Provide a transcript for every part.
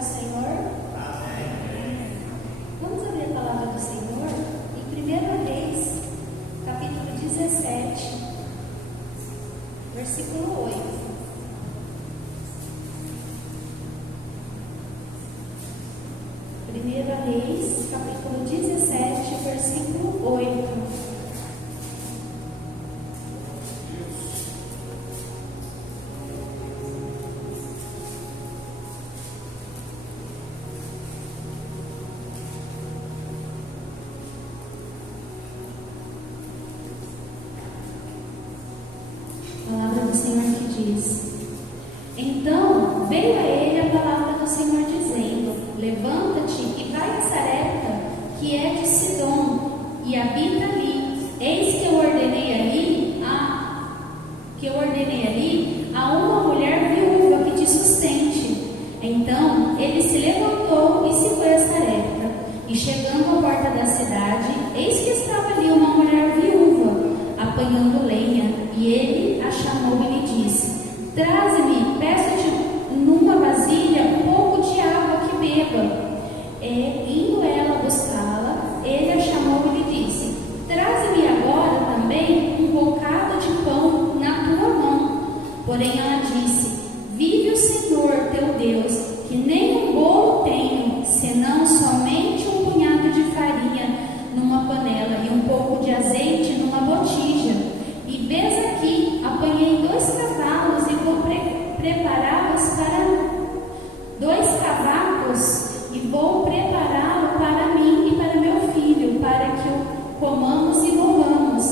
do Senhor? Amém. Vamos abrir a palavra do Senhor em 1 Reis, capítulo 17, versículo 8. 1 Reis, capítulo 17, versículo 8. Então veio a ele a palavra do Senhor dizendo: levanta-te e vai a Sarepta, que é de Sidom, e habita ali. Eis que eu ordenei ali a uma mulher viúva que te sustente. Então ele se levantou e se foi a Sarepta. E chegando à porta da cidade, eis que estava ali uma mulher viúva apanhando lenha, e ele a chamou e lhe disse: traze-me, peço-te numa vasilha um pouco de água que beba. Indo ela buscá-la, ele a chamou e lhe disse: traze-me agora também um bocado de pão na tua mão. Porém ela disse: vive o Senhor teu Deus, que nem um bolo tenho, senão somente um punhado de farinha numa panela e um pouco de azeite numa botija. E vês aqui, apanhei 2 cavalos e vou prepará-los para 2 cavacos e vou prepará-lo para mim e para meu filho, para que o comamos e morramos.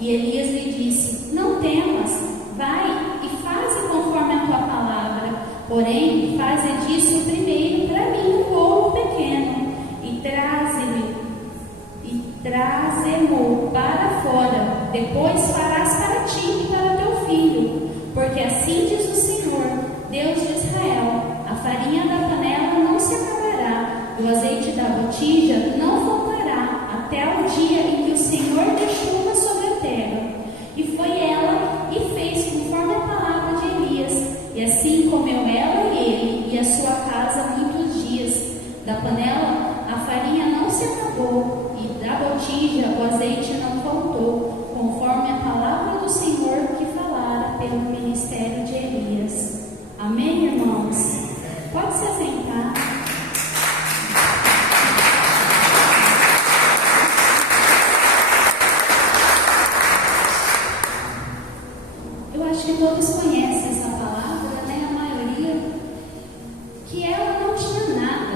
E Elias lhe disse: não temas, vai e faze conforme a tua palavra, porém faze disso primeiro para mim um bolo pequeno, e traze-mo para fora, depois farás para ti e para teu filho, porque assim diz o Senhor, Deus de Israel: a farinha da panela não se acabará, e o azeite da botija não faltará, até o dia em que o Senhor dê chuva sobre a terra. E foi ela e fez conforme a palavra de Elias, e assim comeu ela e ele e a sua casa muitos dias. Da panela a farinha não se acabou, e da botija o azeite não faltou, conforme a palavra do Senhor que falara pelo ministério de Elias. Amém, irmãos? Pode se assentar. Eu acho que todos conhecem essa palavra, né? A maioria, que ela não tinha nada.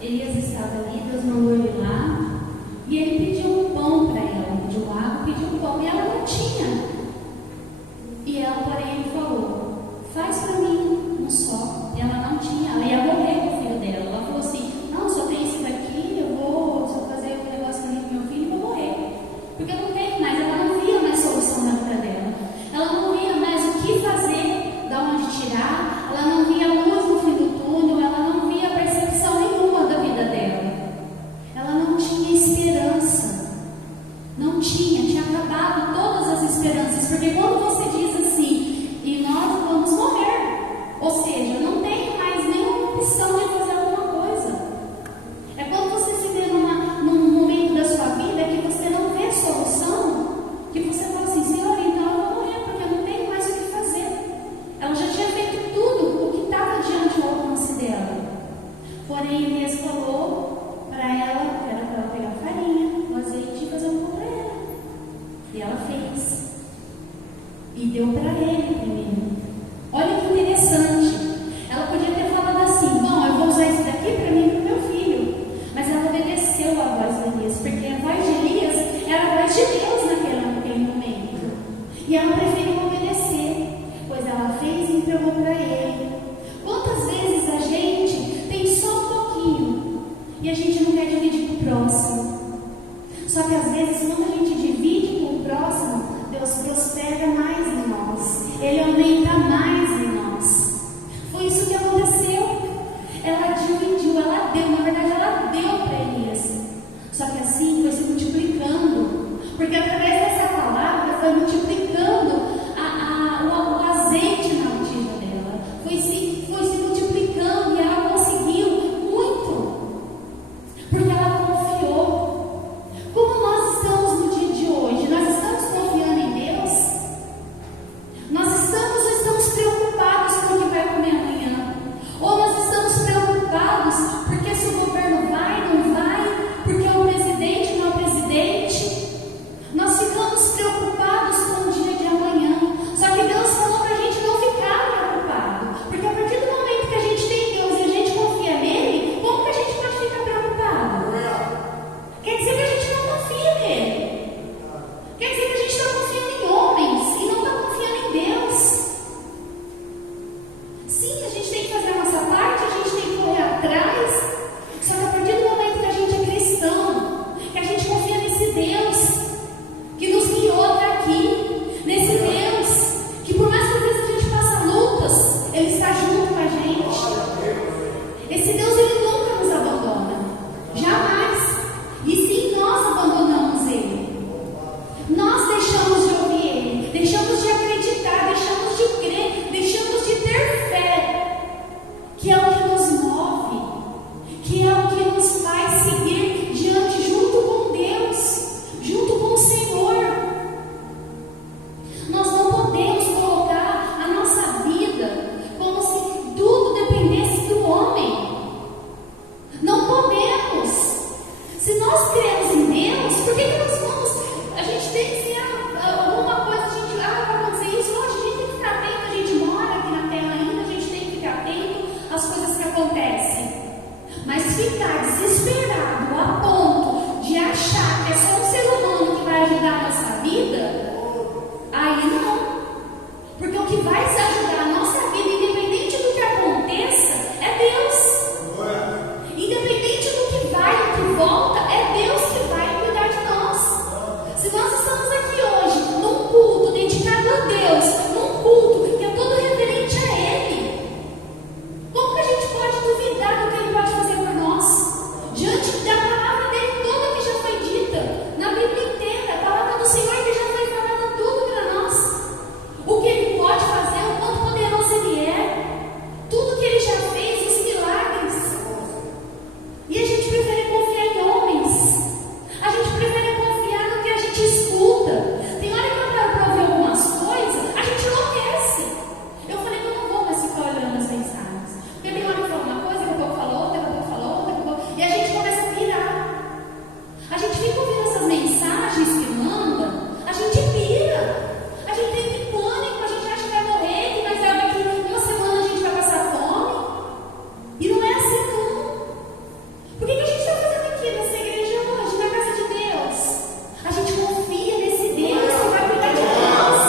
Elias estava ali, Deus mandou ele lá, e ele pediu um pão para ela, pediu água, pediu um pão, e ela não tinha. E ela, porém, ele falou: faz para mim um só. E ela não tinha, ela ia morrer com o filho dela. Ela falou assim: não, só tem esse daqui, eu vou só fazer um negócio com meu filho e vou morrer. Porque eu não tenho mais, ela não via mais solução na vida dela. Ela não via mais o que fazer, da onde tirar, ela não via luz no fim do túnel, ela não via percepção nenhuma da vida dela. Ela não tinha esperança. Não tinha acabado todas as esperanças. Porque quando você diz assim: e nós vamos morrer, ou seja, não tem mais nenhuma opção de fazer alguma coisa. É quando você se vê num momento da sua vida que você não vê solução, que você fala assim: Senhor, então eu vou morrer, porque eu não tenho mais o que fazer. Ela já tinha feito tudo o que estava diante do alcance dela. Porém, Elias falou para ela que era para ela pegar farinha, o azeite e fazer um pão para ela. E ela fez. E deu para ele primeiro. Olha que interessante. Ela podia ter falado assim: bom, eu vou usar isso daqui para mim e para o meu filho. Mas ela obedeceu a voz de Elias, porque a voz de Elias era a voz de Deus naquele momento. E ela preferiu obedecer, pois ela fez e entregou para ele. Quantas vezes a gente tem só um pouquinho e a gente não quer dividir com o próximo? Só que às vezes, quando a gente divide com o próximo, Deus prospera mais em nós, Ele aumenta mais em nós. Foi isso que aconteceu. Ela dividiu, ela deu, na verdade ela deu para Elias. Só que assim foi se multiplicando, porque através dessa palavra foi multiplicando o azeite na botija dela. Foi se multiplicando, e ela conseguiu nós cremos em Deus, por que nós vamos? A gente tem que ser alguma coisa, a gente, vai acontecer isso, lógico, a gente tem que ficar atento, a gente mora aqui na terra ainda, a gente tem que ficar atento às coisas que acontecem. Mas ficar desesperado a ponto de achar que é só um ser humano que vai ajudar a nossa vida, aí não. Porque o que vai ajudar a nossa vida, independente do que aconteça, é Deus. Independente do que vai e do que volta, é Deus que vai cuidar de nós. Se nós estamos aqui hoje, num culto dedicado a Deus, num culto que é todo referente a Ele, como que a gente pode duvidar do que Ele pode fazer por nós? Diante da palavra dele toda que já foi dita, na Bíblia inteira, a palavra do Senhor que já foi falada tudo para nós. O que Ele pode fazer, o quanto poderoso Ele é, tudo que Ele já fez, os milagres. E a gente prefere confiar em homens, a gente prefere confiar no que a gente escuta. Tem hora que eu paro para ouvir algumas coisas, a gente enlouquece. Eu falei que eu não vou mais ficar olhando as mensagens, porque tem hora que fala uma coisa, daqui a pouco fala outra, daqui a pouco fala outra, daqui a pouco... e a gente começa a pirar. A gente fica ouvindo essas mensagens que manda, a gente pira. A gente tem pânico, a gente acha que vai morrer, que vai ser daqui uma semana a gente vai passar fome. E não é assim não. Por que a gente está fazendo aqui nessa igreja hoje, na casa de Deus? A gente confia nesse Deus que vai cuidar de nós.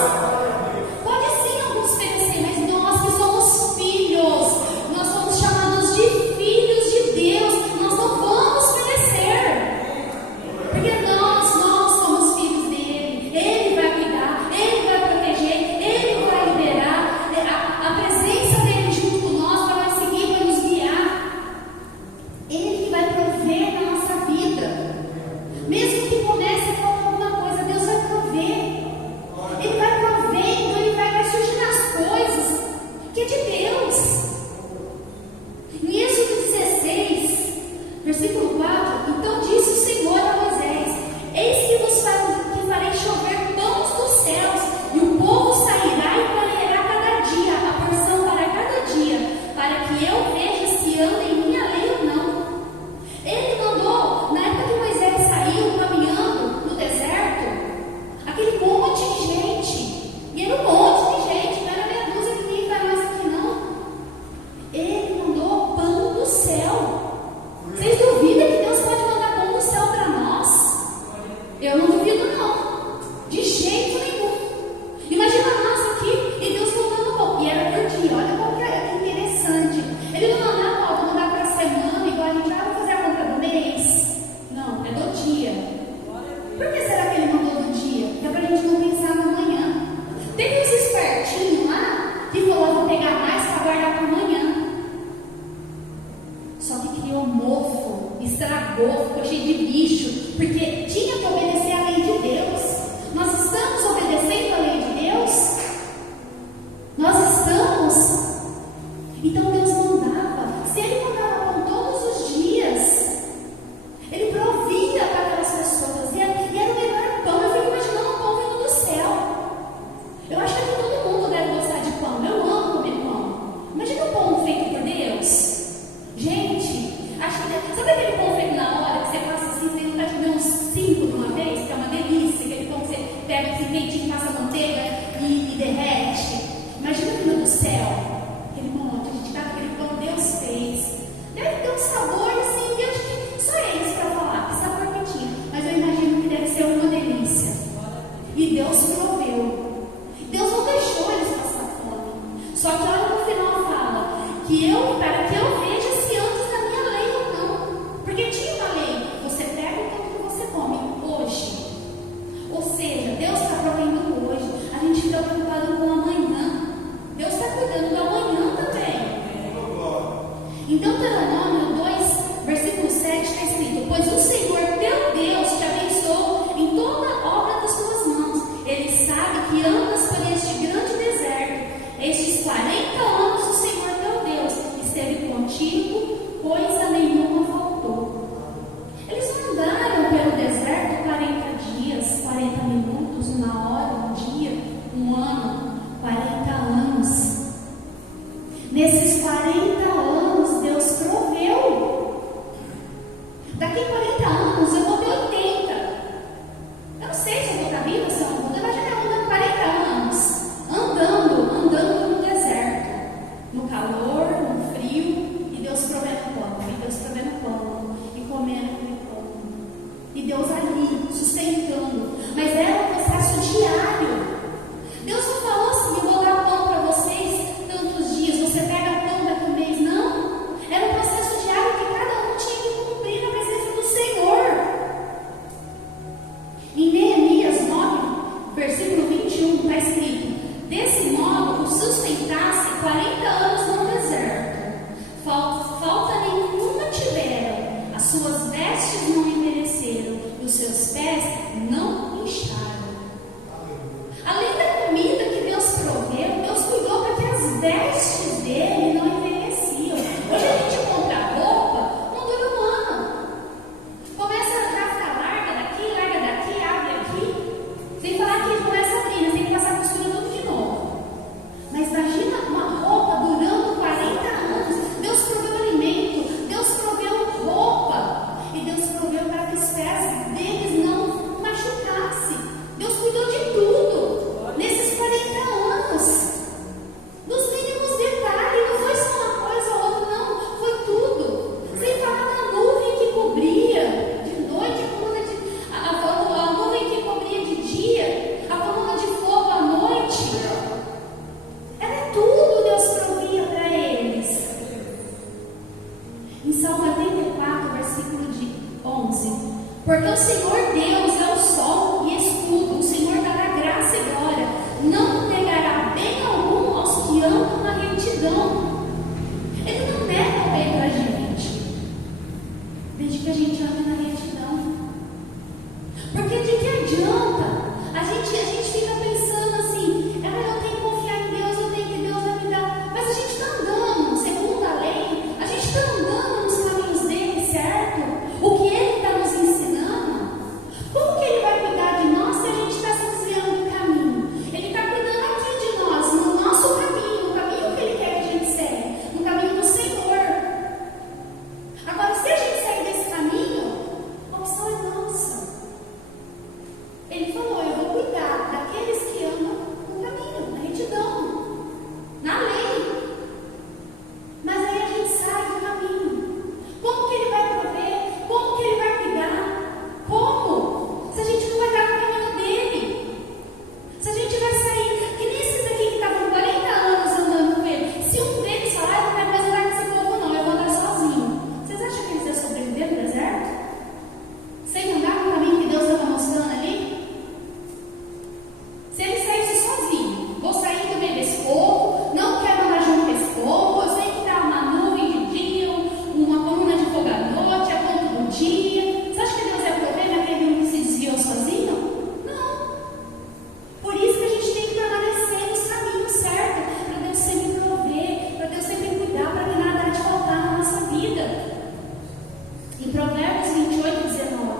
Pode sim alguns perecer, mas nós que somos filhos, nós somos chamados de filhos de Deus, nós não vamos perecer. Porque nós somos filhos dele. Ele vai cuidar, ele vai proteger, ele vai liberar. A presença dele junto com nós vai nos seguir, vai nos guiar. Ele que vai prover na nossa vida. Mesmo que comece a faltar alguma coisa, Deus vai prover. Ele vai provendo, ele vai surgindo as coisas que é de Deus. Em Êxodo 16, versículo 4, então disse o Senhor a Moisés: eis que farei chover pães dos céus, e o povo sairá e colherá cada dia a porção para cada dia, para que eu veja se anda em minha lei ou não. Ele mandou, na época que Moisés saiu caminhando no deserto, aquele monte de gente, e era um monte de gente, não era meia dúzia que nem vai mais aqui não. Ele mandou pão do céu. Vocês duvidam que Deus pode mandar pão do céu para nós? Eu não duvido não, de jeito nenhum. Imagina nós aqui e Deus mandando pão, e era por dia. Olha qual que é interessante. Ele não mandava, vou mandar para a semana, igual a gente vai fazer a conta do mês. Não, é do dia. Por que será que ele mandou do dia? Que é para a gente não pensar no amanhã. Teve uns espertinhos lá que falou: vou pegar mais para guardar para amanhã. Só que criou mofo, estragou, ficou cheio de bicho, porque tinha que obedecer à lei de Deus. Nós estamos obedecendo à lei de Deus? Nós estamos? Então Deus mandava. Se Ele mandava pão todos os dias, Ele provia para aquelas pessoas, e era o melhor pão. Eu fico imaginando um pão vindo do céu. Eu acho que todo mundo deve gostar de pão. Eu amo comer pão. Imagina um pão feito por Deus. Gente, acho que sabe aquele pão feito na hora que você passa assim, você não está de ver uns Deus ali, sustentando. Mas era um processo diário. Deus não falou assim: eu vou dar pão para vocês tantos dias, você pega pão daqui um mês. Não. Era um processo diário que cada um tinha que cumprir na presença do Senhor. Em Neemias 9, versículo 21, está escrito: desse modo o sustentasse 40 anos no deserto. Falta nenhuma tiveram, as suas vestes não envelheceram e os seus pés não incharam. Além da comida que Deus proveu, Deus cuidou para que as vestes dele não envelheciam. Hoje a gente compra roupa, não dura um ano. Começa a ficar larga daqui, abre aqui. Sem falar que começa a abrir, né? Tem que passar a costura tudo de novo. Mas imagina uma roupa durando 40 anos. Deus proveu alimento, Deus proveu roupa. E Deus proveu para que os pés deles não machucassem. Deus cuidou de tudo nesses 40 anos. Nos mínimos detalhes, não foi só uma coisa ou outra, não. Foi tudo. Sem falar na nuvem que cobria de noite, a nuvem que cobria de dia, a coluna de fogo à noite. Era tudo Deus provia para eles. Em Salmo 84, versículo de 11: porque o Senhor Deus é o sol e escudo, o Senhor dará graça e glória, não negará bem algum aos que amam na retidão. Ele não nega o bem para a gente, desde que a gente ame na retidão. Porque de que adianta? A gente fica pensando assim: eu tenho que confiar em Deus, eu tenho que Deus vai me dar. Mas a gente está andando segundo a lei, a gente está andando nos caminhos dele, certo? O que ele está nos ensinando? Como que ele vai cuidar de nós se a gente está se desviando do caminho? Ele está cuidando aqui de nós, no nosso caminho, no caminho que ele quer que a gente segue, no caminho do Senhor. Agora, se a gente sair desse caminho, a opção é nossa. Ele falou: eu vou cuidar daqueles que amam o caminho, na retidão, na lei. Mas aí a gente sai do caminho. Como que ele vai prover? Como que ele vai cuidar? Como? Se a gente não vai dar no caminho dele. Se a gente vai sair, que nem esses aqui que estavam 40 anos andando com ele. Se um deles falar: eu não quero mais andar com esse povo não, eu vou andar sozinho. Vocês acham que eles iam sobreviver no deserto? Sem andar no caminho que Deus estava mostrando ali? Se ele saísse sozinho: vou sair do meio desse povo, não quero andar junto com esse povo, eu sei que está uma nuvem de dia, uma coluna de fogo à noite, a ponto do dia. Você acha que Deus é prover naquele um que se desviou sozinho? Não. Por isso que a gente tem que permanecer nos caminhos certos, para Deus sempre prover, para Deus sempre cuidar, para que nada há de faltar na nossa vida. Em Provérbios 28, 19: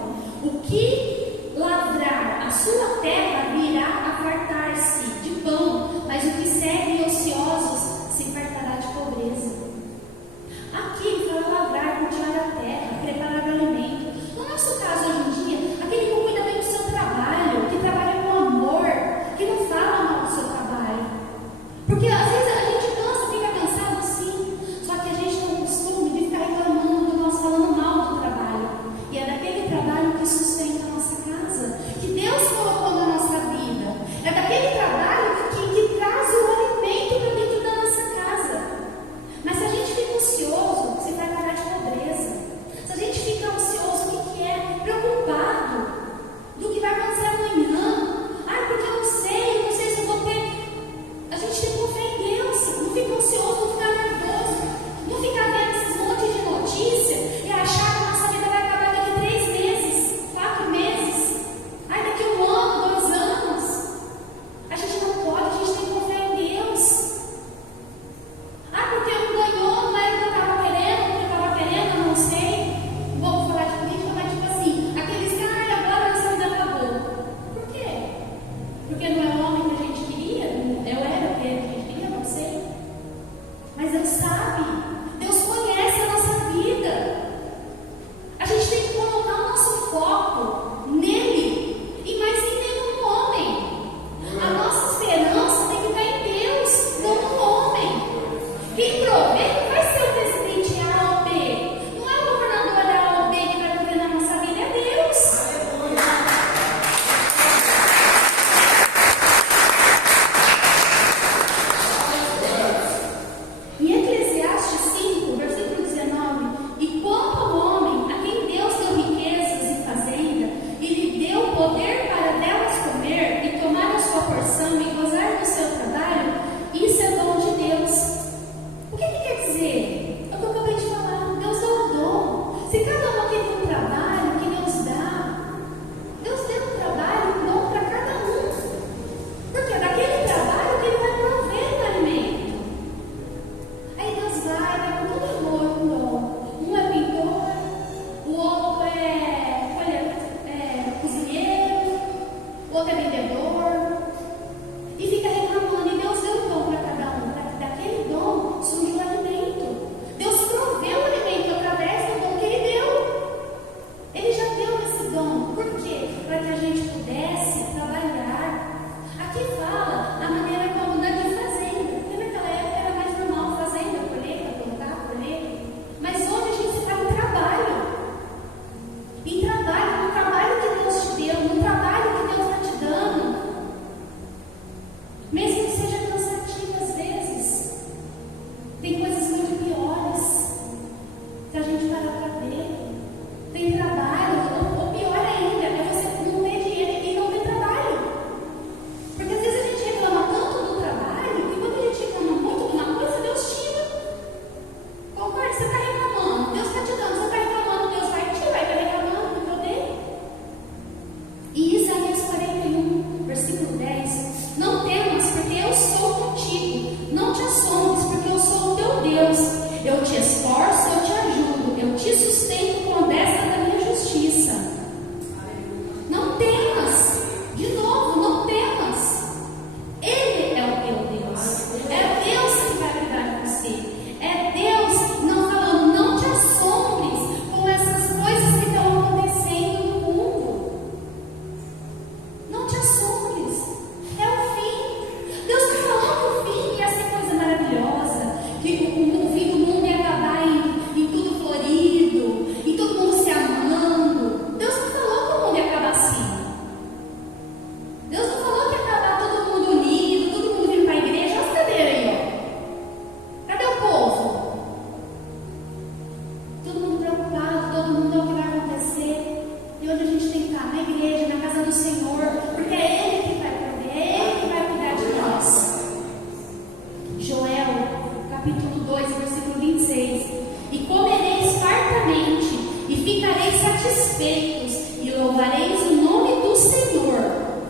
o que lavrar a sua terra virá a fartar-se de pão, mas o que segue ociosos se fartará de pobreza. Aqui ele fala lavrar, cultivar a terra, preparar o alimento. No nosso caso hoje em dia, aquele que cuida bem do seu trabalho, que trabalha com amor, que não fala mal do seu trabalho. Porque às vezes a gente cansa, fica cansado sim, só que a gente tem o costume de ficar reclamando do nosso, falando mal do trabalho. E é daquele trabalho que sustenta a nossa casa, que Deus colocou na nossa vida. É daquele trabalho que traz o alimento para dentro da nossa casa. Mas se a gente fica ansioso, você vai parar de pobreza. Se a gente fica ansioso, o que é? Preocupado do que vai acontecer amanhã. Porque eu não sei se eu vou ter. A gente tem que confiar em Deus. Não fica ansioso, não fica nervoso, não fica vendo esses montes de notícias e achar que a nossa vida vai acabar daqui 3 meses, 4 louvareis o nome do Senhor,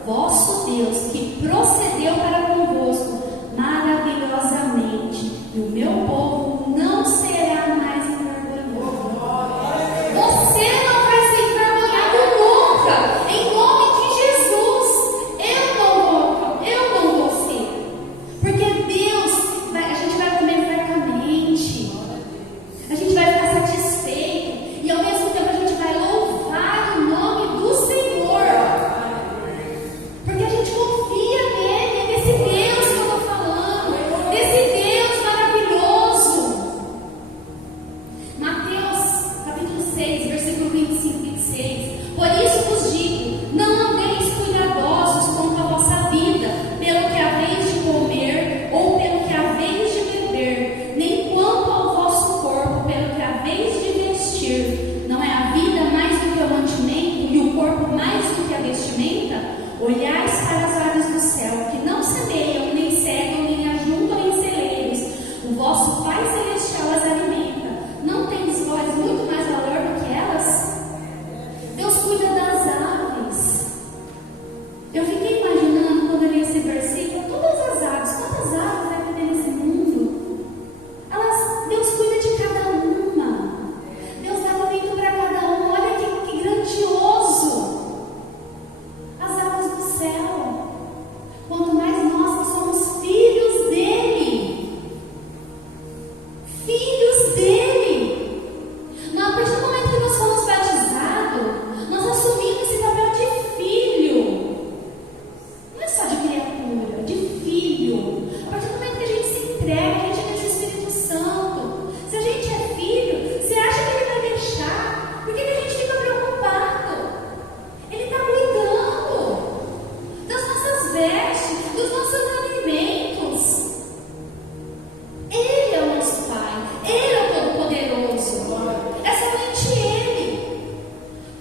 vosso Deus, que procedeu para convosco maravilhosamente, e o meu povo não será mais envergonhado. Você não vai ser envergonhado nunca, em nome de Jesus. Eu não vou ser, porque Deus, a gente vai comer fartamente, a gente vai ficar satisfeito, e ao mesmo tempo a gente vai louvar o nome do Senhor, porque a gente confia nele, nesse Deus que eu estou falando, desse Deus maravilhoso. Mateus capítulo 6, versículo 25 e 26. Por isso vos digo, não andeis cuidadosos quanto à vossa vida, pelo que haveis de comer ou pelo que haveis de beber, nem quanto ao vosso corpo, pelo que haveis de vestir. Não é a vida mais do que o mantimento e o corpo mais do que a vestimenta? Olhais para as aves do céu, que não semeiam, nem cegam, nem ajuntam em celeiros. O vosso Pai Celestial as alimenta. Não tendes vós muito mais valor do que elas? Deus cuida das aves. Eu fiquei imaginando, quando eu li esse versículo, todas as aves. Quantas aves deve ter nesse mundo? Deus cuida de cada uma. Deus dá alimento para cada uma. Olha que grandioso. As aves do céu. Quanto mais nós que somos filhos dele. Filhos dele. A partir do momento que nós fomos batizados, nós assumimos esse papel de filho. Não é só de criatura, de filho. A partir do momento que a gente se entrega, a gente tem o Espírito Santo. Se a gente é filho, você acha que ele vai deixar? Por que a gente fica preocupado? Ele está cuidando das nossas vestes, dos nossos alimentos. Ele é o nosso Pai, Ele é o Todo-Poderoso. É somente Ele.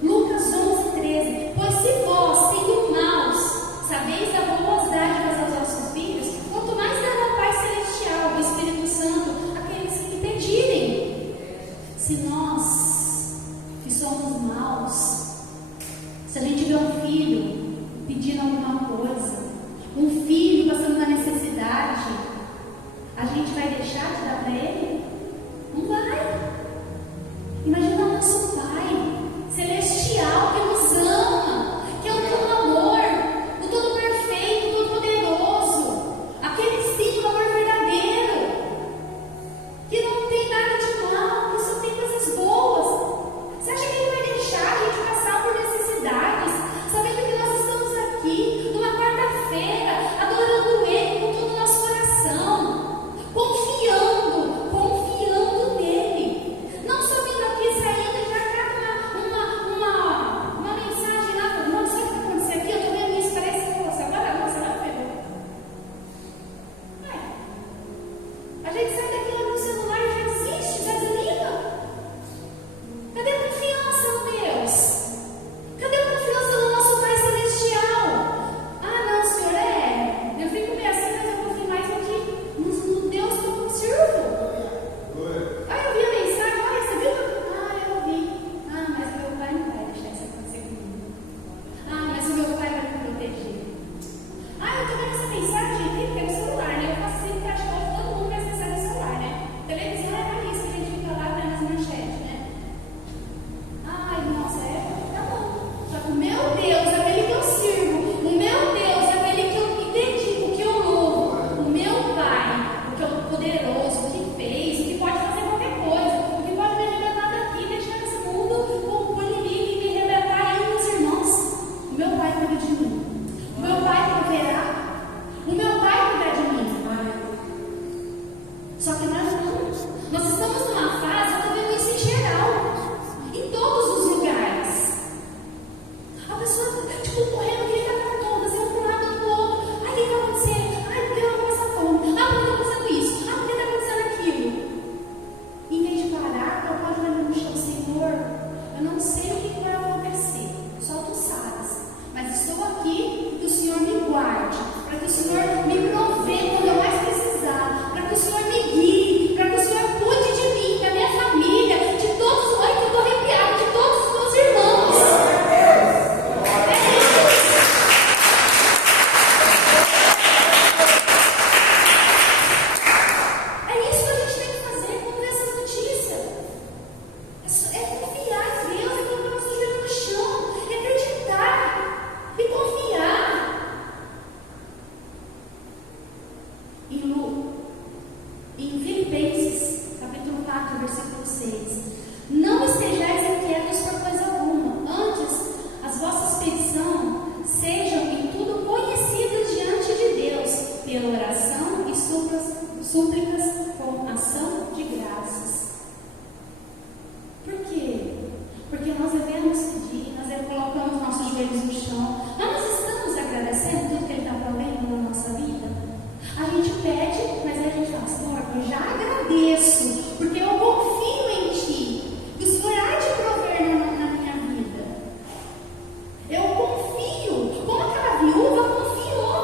Lucas 11:13. Pois se vós, sendo maus, sabeis dar boas dádivas aos vossos filhos, quanto mais dará o Pai Celestial, o Espírito Santo, àqueles que lhe pedirem. Se nós, que somos maus, se a gente vê um filho pedindo alguma coisa, um filho passando uma necessidade, a gente vai deixar de dar para ele? Não vai. Imagina o nosso Pai Celestial, que nos ama, que é o todo amor, o todo perfeito, o todo poderoso, aquele sim, o amor verdadeiro, que não tem nada de mal, que só tem coisas boas. Você acha que ele vai deixar a gente passar por necessidades, sabendo que nós estamos aqui numa quarta-feira, adorando Ele com todo o nosso coração, confiando súplicas com ação de graças. Por quê? Porque nós devemos pedir, nós colocamos nossos joelhos no chão, nós estamos agradecendo tudo que Ele está provendo na nossa vida. A gente pede, mas aí a gente fala, Senhor, eu já agradeço, porque eu confio em Ti, que o Senhor há de prover na minha vida. Eu confio, como aquela viúva confiou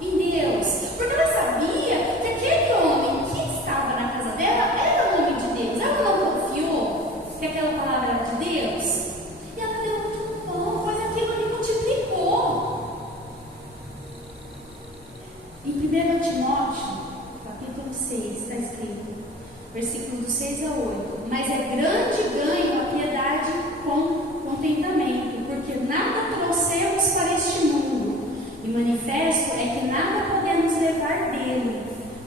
em Deus, porque ela sabia que aquele homem que estava na casa dela era o homem de Deus. Ela não confiou que aquela palavra era de Deus, e ela deu muito pão, pois aquilo lhe multiplicou. Em 1 Timóteo, capítulo 6, está escrito, versículo do 6 ao 8, mas é grande ganho a piedade com contentamento, porque nada trouxemos para este mundo, e manifesto é que nada podemos levar dele,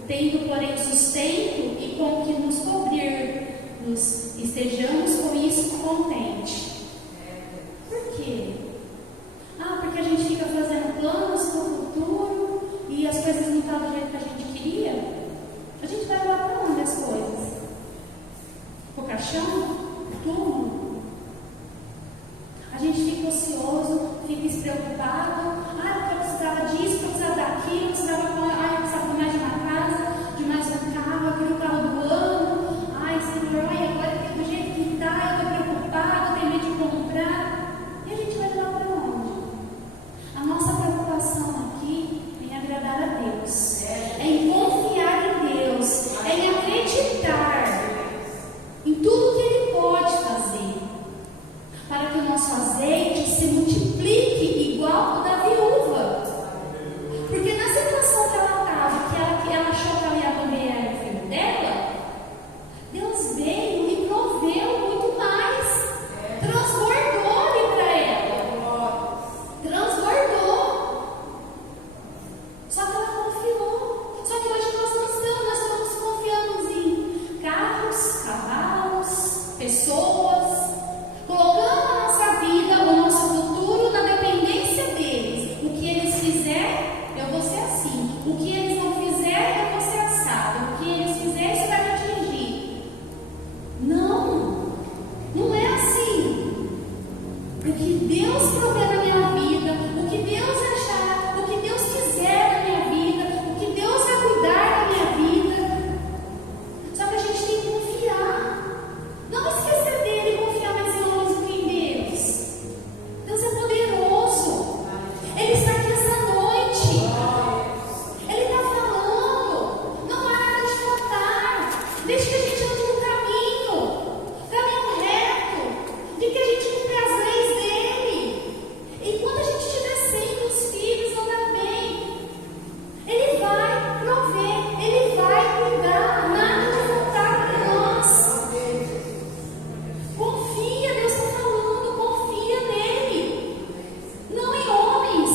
tendo, porém, sustento e com que nos cobrir, nos estejamos com isso contentes. Por quê? Porque a gente fica fazendo planos para o futuro e as coisas não estão do jeito que a gente queria. A gente vai lá para onde as coisas? O caixão? O túmulo? A gente fica ocioso, fica despreocupado. Porque eu precisava disso, eu precisava daquilo, eu precisava de mais de uma casa, de mais um carro, aquele carro do ano. Senhor, agora do jeito que está, eu estou preocupado, tenho medo de comprar. E a gente vai lá para onde? A nossa preocupação aqui é em agradar a Deus, é em confiar em Deus, é em acreditar em tudo que Ele pode fazer, para que o nosso azeite se multiplique igual o da viúva. Porque na situação que ela estava, que ela achou que ela ia morrer o filho dela, Deus veio e proveu muito mais, transbordou-lhe para ela, transbordou. Só que ela confiou. Só que hoje nós estamos confiando em carros, cavalos, pessoas, colocando a nossa vida, o nosso futuro na dependência deles. O que eles fizerem, eu vou ser assim. O que eles não fizerem, eu vou ser assado. O que eles fizerem, isso vai me atingir. Não, não é assim. O que Deus provê na minha vida, o que Deus achar, o que Deus quiser na minha vida, o que Deus vai cuidar da minha vida. Só que a gente tem que confiar, não esquecer dele e confiar mais em homens do que em Deus. Deus é poderoso, Ele está aqui essa noite, Ele está falando, não há nada de faltar, deixa que a gente ande no caminho reto, de que a gente cumpre as leis dele. E quando a gente estiver sempre os filhos andar bem, Ele vai prover, Ele vai cuidar, nada de faltar para nós. Confia, Deus está falando, confia nele, não em homens.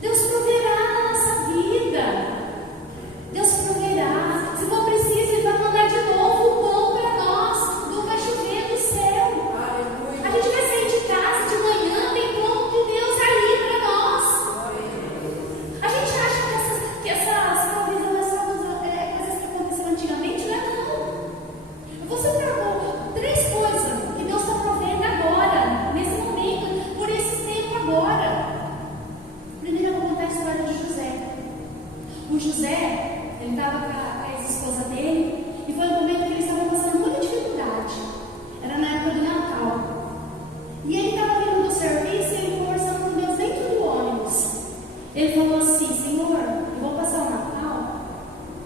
Deus proverá na nossa vida, Deus proverá. Se for preciso, Ele vai mandar de novo o pão para nós, não vai chover do céu. A gente vai sair de casa de manhã, tem pão de Deus aí para nós. A gente acha que essas provisões são coisas que aconteceram antigamente, não é não. Você travou 3 coisas que Deus está provendo agora, nesse momento, por esse tempo agora. Primeiro eu vou contar a história de José. O José, ele estava com a ex-esposa dele, e foi um momento que eles estavam passando muita dificuldade. Era na época do Natal. E ele estava vindo do serviço e ele conversando com Deus dentro do ônibus. Ele falou assim: Senhor, eu vou passar o Natal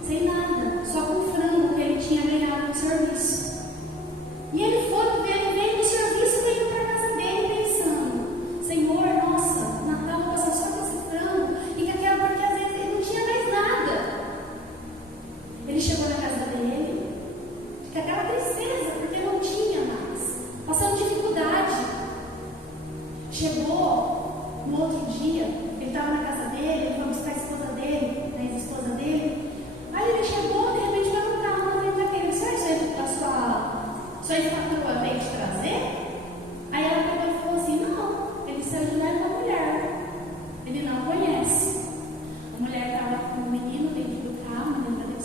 sem nada, só com o frango que ele tinha ganhado no serviço. E ele foi, veio do serviço, veio para a casa dele pensando: Senhor, nossa, Natal vou passar só com esse frango. E porque às vezes ele não tinha mais nada. Ele chegou na casa dele, com aquela tristeza, porque não tinha mais, passando dificuldade. Chegou no outro dia, ele estava na casa dele, ele foi buscar a esposa dele, a ex-esposa dele. Aí ele chegou, de repente vai no carro, na frente daquele: sua estatua veio te trazer? Aí ela pegou e falou assim: não, ele saiu de lá da mulher, ele não conhece. A mulher estava com o menino dentro do carro, dentro da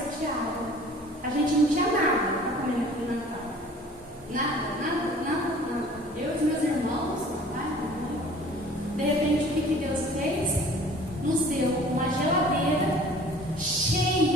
sorteada. A gente não tinha nada para comer no Natal. Nada. Eu e os meus irmãos, papai, mamãe. De repente, o que Deus fez? Nos deu uma geladeira cheia